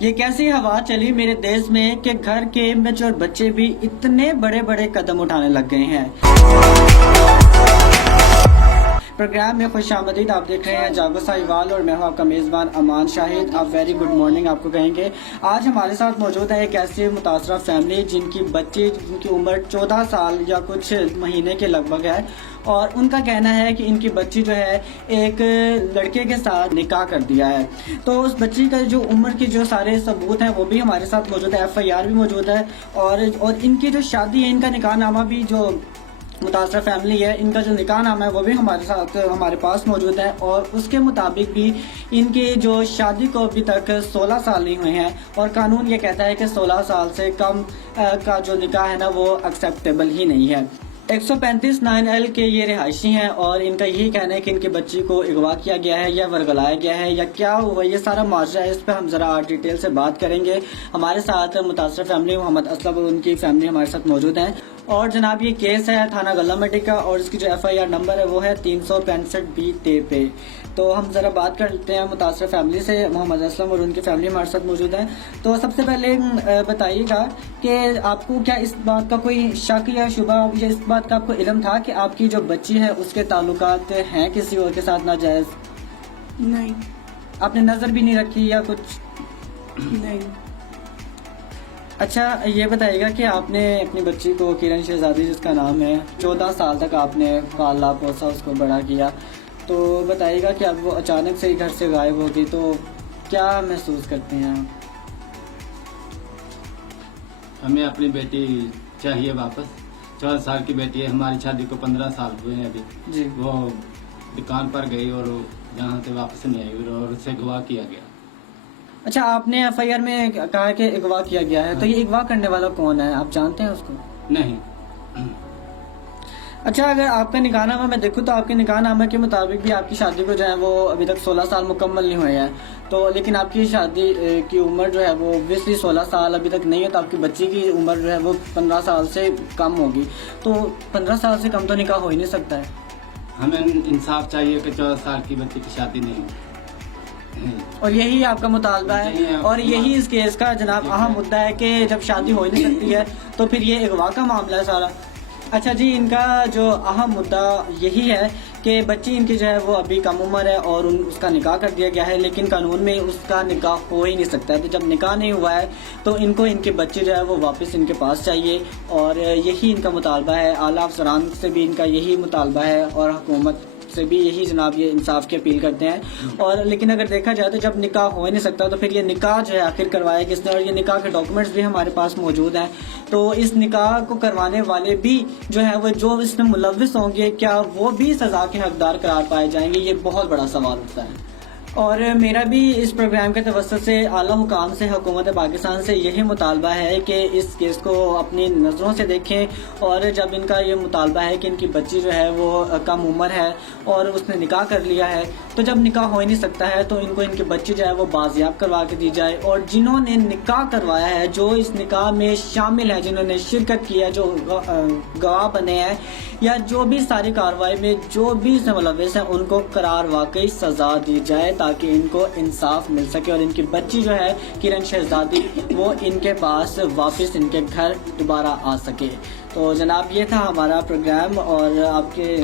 یہ کیسی ہوا چلی میرے دیش میں کہ گھر کے میچور بچے بھی اتنے بڑے بڑے قدم اٹھانے لگ گئے ہیں۔ پروگرام میں خوش آمدید، آپ دیکھ رہے ہیں جاگو ساہیوال اور میں ہوں آپ کا میزبان امان شاہد۔ آپ ویری گڈ مارننگ آپ کو کہیں گے۔ آج ہمارے ساتھ موجود ہے ایک ایسی متاثرہ فیملی جن کی بچے جن کی عمر 14 سال یا کچھ مہینے کے لگ بھگ ہے، اور ان کا کہنا ہے کہ ان کی بچی جو ہے ایک لڑکے کے ساتھ نکاح کر دیا ہے۔ تو اس بچی کا جو عمر کی جو سارے ثبوت ہیں وہ بھی ہمارے ساتھ موجود ہے، FIR بھی موجود ہے، اور ان کی جو شادی ہے، ان کا نکاح نامہ بھی، جو متاثرہ فیملی ہے ان کا جو نکاح نامہ ہے وہ بھی ہمارے پاس موجود ہے، اور اس کے مطابق بھی ان کی جو شادی کو ابھی تک 16 سال نہیں ہوئے ہیں، اور قانون یہ کہتا ہے کہ 16 سال سے کم کا جو نکاح ہے نا وہ ایکسیپٹیبل ہی نہیں ہے۔ 135 9L کے یہ رہائشی ہیں، اور ان کا یہی کہنا ہے کہ ان کی بچی کو اغوا کیا گیا ہے یا ورگلایا گیا ہے یا کیا ہوا، یہ سارا ماجرا ہے۔ اس پہ ہم ذرا ڈیٹیل سے بات کریں گے۔ ہمارے ساتھ متاثرہ فیملی محمد اسلم اور ان کی فیملی ہمارے ساتھ موجود ہیں، اور جناب یہ کیس ہے تھانہ غلہ مٹی کا، اور اس کی جو FIR نمبر ہے وہ ہے 365B پہ۔ تو ہم ذرا بات کر لیتے ہیں متاثرہ فیملی سے۔ محمد اسلم اور ان کی فیملی ہمارے ساتھ موجود ہیں۔ تو سب سے پہلے بتائیے گا کہ آپ کو کیا اس بات کا کوئی شک یا شبہ یا اس بات کا آپ کو علم تھا کہ آپ کی جو بچی ہے اس کے تعلقات ہیں کسی اور کے ساتھ ناجائز؟ نہیں۔ آپ نے نظر بھی نہیں رکھی یا کچھ؟ نہیں۔ اچھا یہ بتائیے گا کہ آپ نے اپنی بچی کو کرن شہزادی جس کا نام ہے 14 سال تک آپ نے پالا پوسا، اس کو بڑا کیا، تو بتائیے گا کہ اب وہ اچانک سے ہی گھر سے غائب ہوگی تو کیا محسوس کرتے ہیں؟ ہمیں اپنی بیٹی چاہیے واپس۔ 14 سال کی بیٹی ہے، ہماری شادی کو 15 سال ہوئے ہیں ابھی جی۔ وہ دکان پر گئی اور جہاں سے واپس نہیں آئی اور اسے اغوا کیا گیا۔ اچھا آپ نے FIR میں کہا کہ اغوا کیا گیا ہے، تو یہ اغوا کرنے والا کون ہے؟ آپ جانتے ہیں اس کو؟ نہیں۔ اچھا اگر آپ کا نکاح نامہ میں دیکھوں تو آپ کے نکاح نامہ کے مطابق بھی آپ کی شادی کو جو ہے وہ ابھی تک 16 سال مکمل نہیں ہوئے ہیں، تو لیکن آپ کی شادی کی عمر جو ہے وہ obviously 16 سال ابھی تک نہیں ہے، تو آپ کی بچی کی عمر جو ہے وہ 15 سال سے کم ہوگی، تو 15 سال سے کم تو نکاح ہو ہی نہیں سکتا ہے۔ ہمیں انصاف چاہیے کہ 14 سال کی بچی کی شادی نہیں ہو، اور یہی آپ کا مطالبہ ہے، اور یہی اس کیس کا جناب اہم مدعا ہے کہ جب شادی ہو ہی نہیں سکتی ہے تو پھر یہ اغوا کا معاملہ ہے سارا۔ اچھا جی، ان کا جو اہم مدعا یہی ہے کہ بچی ان کی جو ہے وہ ابھی کم عمر ہے اور اس کا نکاح کر دیا گیا ہے، لیکن قانون میں اس کا نکاح ہو ہی نہیں سکتا ہے، تو جب نکاح نہیں ہوا ہے تو ان کو ان کی بچی جو ہے وہ واپس ان کے پاس چاہیے، اور یہی ان کا مطالبہ ہے۔ اعلیٰ افسران سے بھی ان کا یہی مطالبہ ہے، اور حکومت سے بھی یہی جناب یہ انصاف کی اپیل کرتے ہیں۔ اور لیکن اگر دیکھا جائے تو جب نکاح ہو ہی نہیں سکتا تو پھر یہ نکاح جو ہے آخر کروایا کس نے، اور یہ نکاح کے ڈاکومنٹس بھی ہمارے پاس موجود ہیں، تو اس نکاح کو کروانے والے بھی جو ہے وہ جو اس میں ملوث ہوں گے کیا وہ بھی سزا کے حقدار قرار پائے جائیں گے؟ یہ بہت بڑا سوال اٹھتا ہے۔ اور میرا بھی اس پروگرام کے توسط سے اعلیٰ حکام سے، حکومت پاکستان سے یہی مطالبہ ہے کہ اس کیس کو اپنی نظروں سے دیکھیں، اور جب ان کا یہ مطالبہ ہے کہ ان کی بچی جو ہے وہ کم عمر ہے اور اس نے نکاح کر لیا ہے، تو جب نکاح ہو ہی نہیں سکتا ہے تو ان کو ان کی بچی جو ہے وہ بازیاب کروا کے دی جائے، اور جنہوں نے نکاح کروایا ہے، جو اس نکاح میں شامل ہے، جنہوں نے شرکت کی ہے، جو گواہ بنے ہیں، یا جو بھی ساری کارروائی میں جو بھی اس میں ملوث ہیں، ان کو قرار واقعی سزا دی جائے تاکہ ان کو انصاف مل سکے، اور ان کی بچی جو ہے کرن شہزادی وہ ان کے پاس واپس ان کے گھر دوبارہ آ سکے۔ تو جناب یہ تھا ہمارا پروگرام، اور آپ کے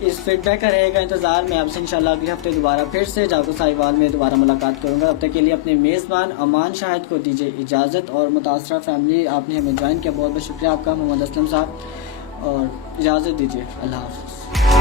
اس فیڈ بیک کا رہے گا انتظار۔ میں آپ سے انشاءاللہ اگلے ہفتے دوبارہ پھر سے جاگو ساہیوال میں دوبارہ ملاقات کروں گا۔ اب تک کے لیے اپنے میزبان امان شاہد کو دیجیے اجازت، اور متاثرہ فیملی آپ نے ہمیں جوائن کیا، بہت بہت شکریہ آپ کا محمد اسلم صاحب، اور اجازت دیجیے۔ اللہ حافظ۔